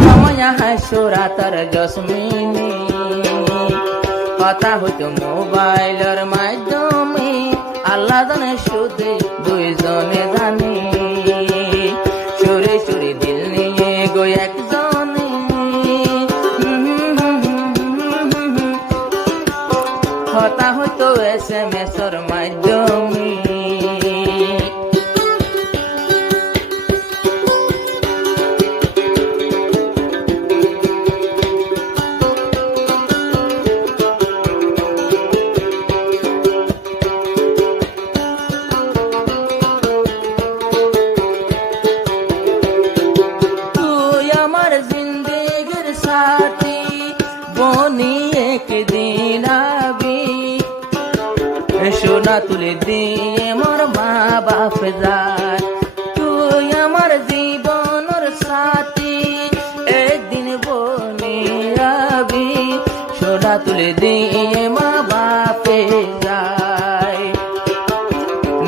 নময়া হাসুরা তার জসমিনী কথা হইতো মোবাইলের মাধ্যমে আল্লাহ জানে শুধু দুইজনে জানি সুরে সুরে দিল নিয়ে গো একজনে কথা হইতো SMS এর মাধ্যমে সোনা তুলে দিয়ে মোর মা বাপ যায় তুই আমার জীবনের সাথী একদিন বনে যাবি সোনা তুলে দিয়ে মা বাপে যায়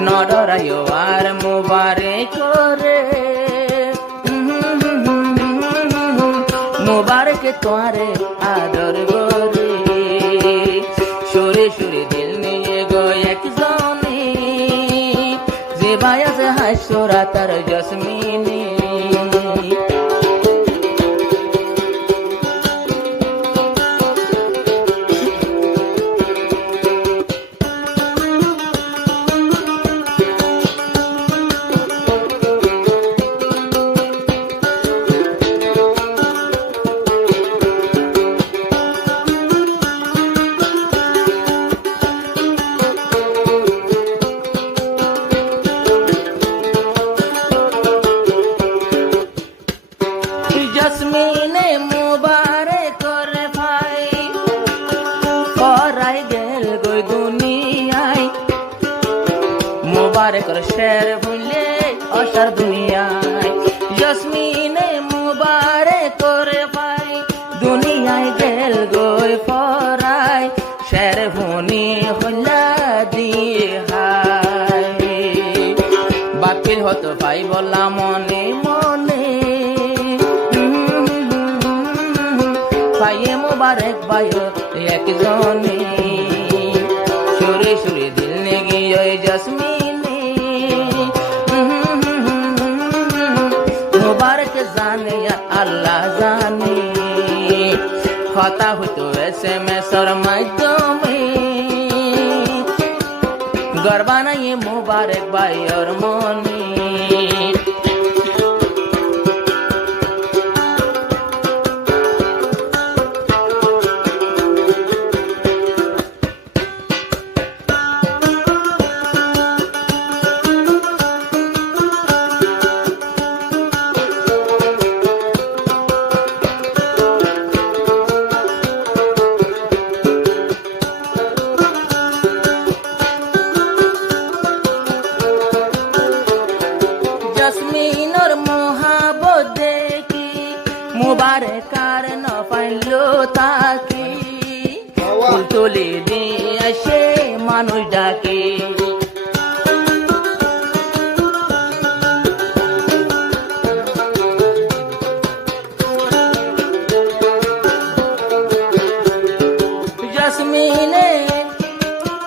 নডরাইও আর মোবারে করে মোবারকে তোরে আদর করে সুরে সুরে দিল নিয়ে গো একজনে যে বায়াতে হাসুরা তার জসমিনী জসমিনে মোবারে করে ভাই পরাই গেল গই দুনিয়ায় মোবারে করে শের ভুলে অসার দুনিয়ায় জসমিনে মোবারে করে ভাই দুনিয়ায় গেল গই পরাই শের ভুনি হল্লা দিয়ে হায় বাকির হতো ভাই বললাম মনে মনে ভাইয়ে মোবারক ভাইও একজনে সুরে সুরে দিল নে গিয়ে জসমিনে মোবারক জানে আল্লাহ জানে কথা হইতো SMS এর মাধ্যমে গর্বানাই মোবারক ভাইয়ের মনে জসমিনের মোহাবত দেখি মুবারকার ন পাইলো তাকে ফুল তুলে দিয়ে সে মানুষ ডাকে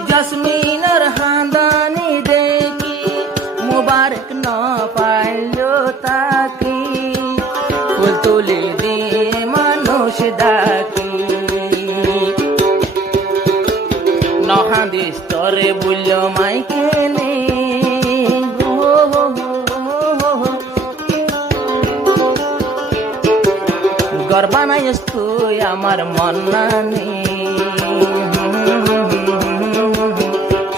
জসমিনের হান্দানি দেখি মুবারক ন পাইলো তাকে ফুল তুলে দিয়ে মানুষ ডাকি নহাদিস তরে বলল মাইকে নে গর্বানাইস তুই আমার মন্নানি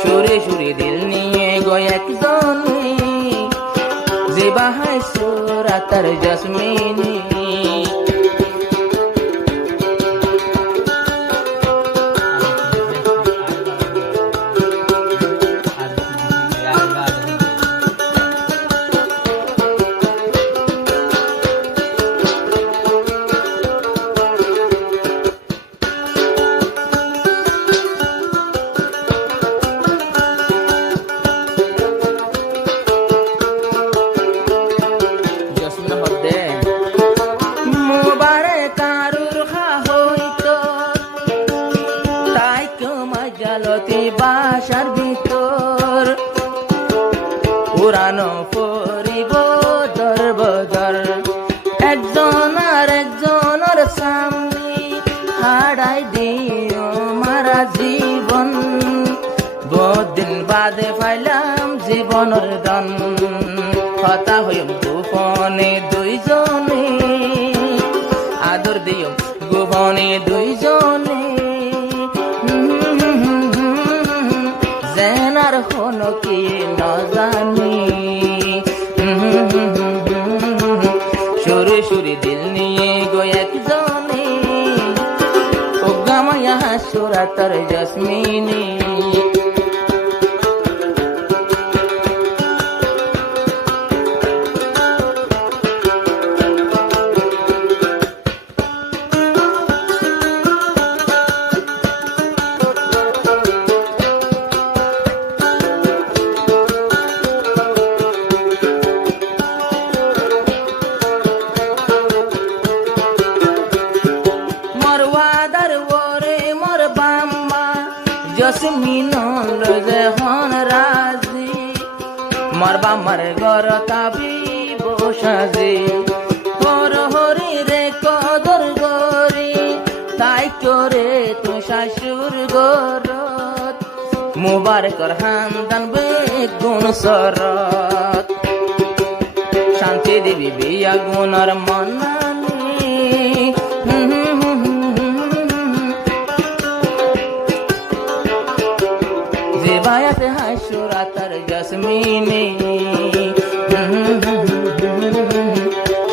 সুরে সুরে দিল নিয়ে গো একজনে যে বাহাই সুরা তার জসমিনী বাসার ভিতর পুরানো পরিব দর বদর একজন আর একজনের সামনে হারাই দিও মারা জীবন বহুদিন বাদে পাইলাম জীবনের দান হতা হইম গোপনে দুইজনে আদর দিও গোপনে দুইজনে জেনার হন কি ন জানি সুরে সুরে দিল নিয়ে গো একজনে ও গামায়া সুরাতার জসমিনী জসমিন লজে হন রাজি মরবা মর গর তাবি বসাজি হর হরি রে কদর গরি তাই করে তো শাশুর গরত মুবারকর হান্দান বেগুন সরত শান্তি দেবী বিয়া গুণর মনানি জিবায়াতে হায় সুরাতার জসমিনী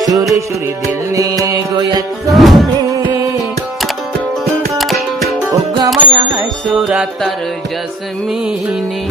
সুরে সুরে দিল নিয়ে গো একজনে ও গামায়া হায় সুরাতার জসমিনী